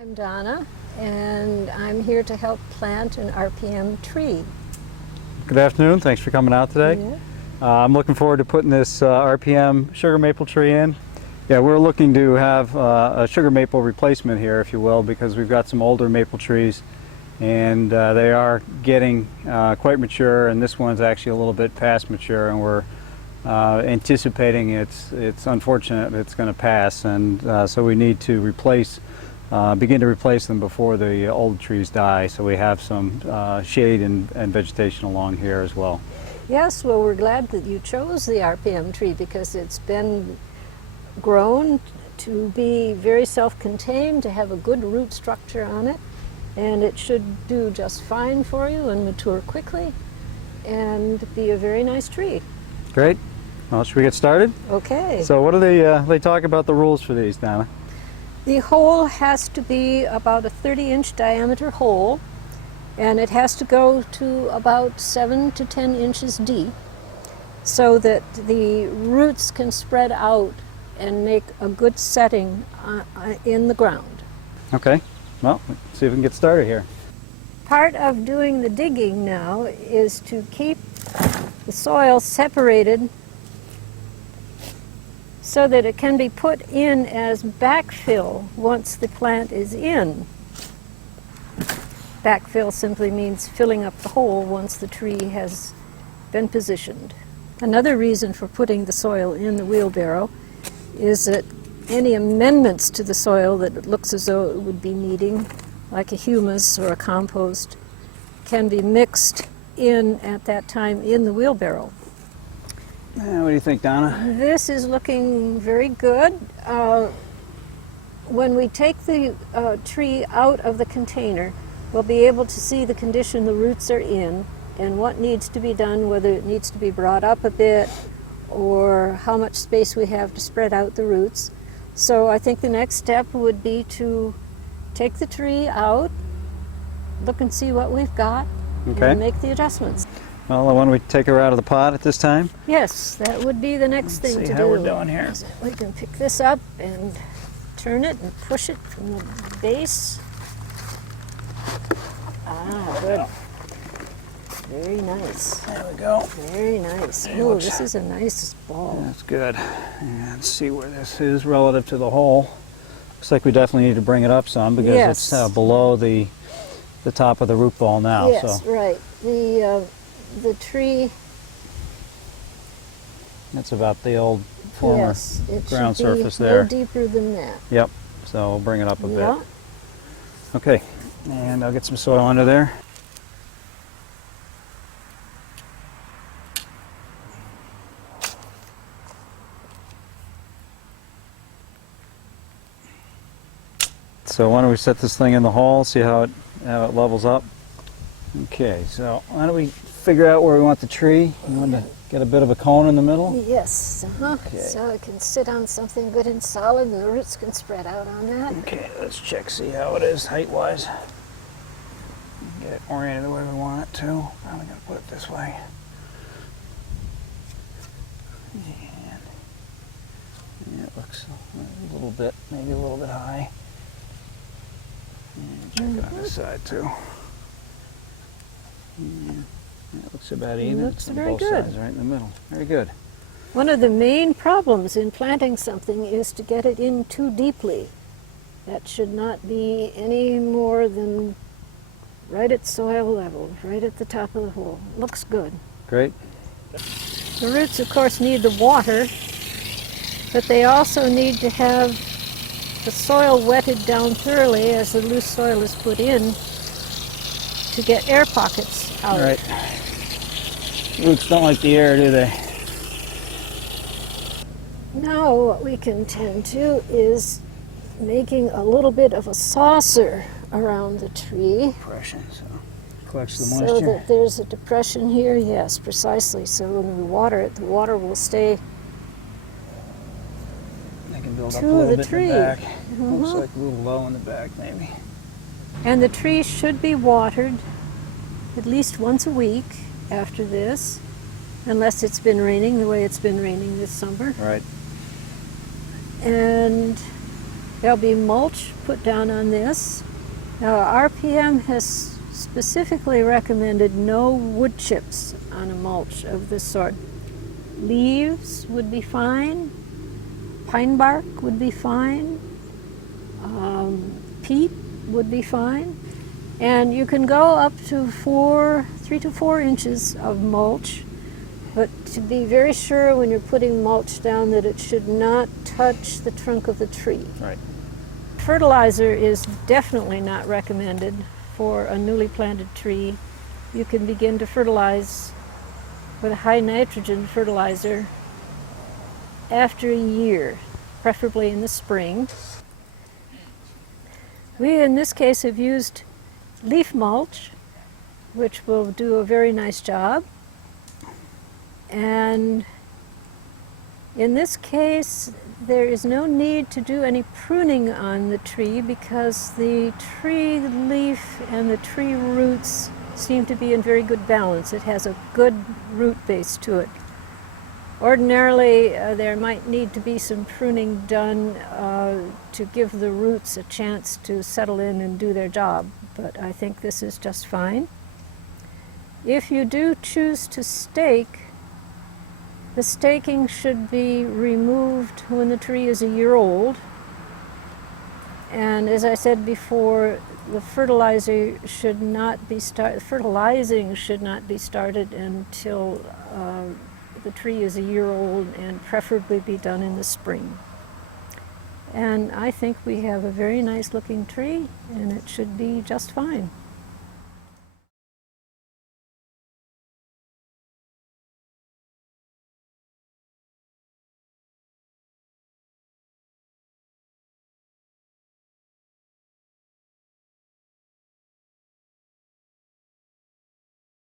I'm Donna, and I'm here to help plant an RPM tree. Good afternoon. Thanks for coming out today. Yeah. I'm looking forward to putting this RPM sugar maple tree in. Yeah, we're looking to have a sugar maple replacement here, if you will, because we've got some older maple trees and they are getting quite mature, and this one's actually a little bit past mature, and we're anticipating it's unfortunate it's going to pass, and so we need to begin to replace them before the old trees die, so we have some shade and vegetation along here as well. Yes, well, we're glad that you chose the RPM tree because it's been grown to be very self-contained, to have a good root structure on it, and it should do just fine for you and mature quickly and be a very nice tree. Great. Well, should we get started? Okay. So what do they talk about the rules for these, Donna? The hole has to be about a 30-inch diameter hole, and it has to go to about 7 to 10 inches deep so that the roots can spread out and make a good setting in the ground. Okay. Well, let's see if we can get started here. Part of doing the digging now is to keep the soil separated so that it can be put in as backfill once the plant is in. Backfill simply means filling up the hole once the tree has been positioned. Another reason for putting the soil in the wheelbarrow is that any amendments to the soil that it looks as though it would be needing, like a humus or a compost, can be mixed in at that time in the wheelbarrow. What do you think, Donna? This is looking very good. When we take the tree out of the container, we'll be able to see the condition the roots are in and what needs to be done, whether it needs to be brought up a bit or how much space we have to spread out the roots. So I think the next step would be to take the tree out, look and see what we've got, Okay. and make the adjustments. Well, why don't we take her out of the pot at this time? Yes, that would be the next thing to do. See how we're doing here. We can pick this up and turn it and push it from the base. Ah, good. Very nice. There we go. Very nice. Oh, this is a nice ball. That's good. And let's see where this is relative to the hole. Looks like we definitely need to bring it up some because Yes. it's below the top of the root ball now. Yes, So right. The tree. that's about the old former Yes, it ground should be surface no there. deeper than that. Yep. So we'll bring it up a Yeah. bit. Okay. And I'll get some soil under there. So why don't we set this thing in the hole, see how it levels up. Okay, so why don't we figure out where we want the tree? You want to get a bit of a cone in the middle? Yes. Okay. So it can sit on something good and solid, and the roots can spread out on that. Okay, let's check, see how it is height-wise. Get it oriented the way we want it to. Probably gonna put it this way. And yeah, it looks a little bit, maybe a little bit high. And check it on this side too. Yeah, it looks about even. Looks It's on very both good. sides, right in the middle. Very good. One of the main problems in planting something is to get it in too deeply. That should not be any more than right at soil level, right at the top of the hole. Looks good. Great. The roots, of course, need the water, but they also need to have the soil wetted down thoroughly as the loose soil is put in to get air pockets out. Right. Roots don't like the air, do they? Now what we can tend to is making a little bit of a saucer around the tree Depression, so collects the so moisture. that there's a depression here. Yes, precisely. So when we water it, the water will stay They can build up to a little the bit tree. in the back. Mhm. Looks like a little low in the back, maybe. And the tree should be watered at least once a week after this, unless it's been raining the way it's been raining this summer. Right. And There'll be mulch put down on this. Now, RPM has specifically recommended no wood chips on a mulch of this sort. Leaves would be fine, pine bark would be fine, peat would be fine, and you can go up to 3 to 4 inches of mulch, but to be very sure when you're putting mulch down that it should not touch the trunk of the tree. Right. Fertilizer is definitely not recommended for a newly planted tree. You can begin to fertilize with a high nitrogen fertilizer after a year, preferably in the spring. We, in this case, have used leaf mulch, which will do a very nice job. And in this case, there is no need to do any pruning on the tree because the tree leaf and the tree roots seem to be in very good balance. It has a good root base to it. Ordinarily, there might need to be some pruning done to give the roots a chance to settle in and do their job, but I think this is just fine. If you do choose to stake, the staking should be removed when the tree is a year old. And as I said before, the fertilizing should not be started until the tree is a year old, and preferably be done in the spring. And I think we have a very nice looking tree, and it should be just fine.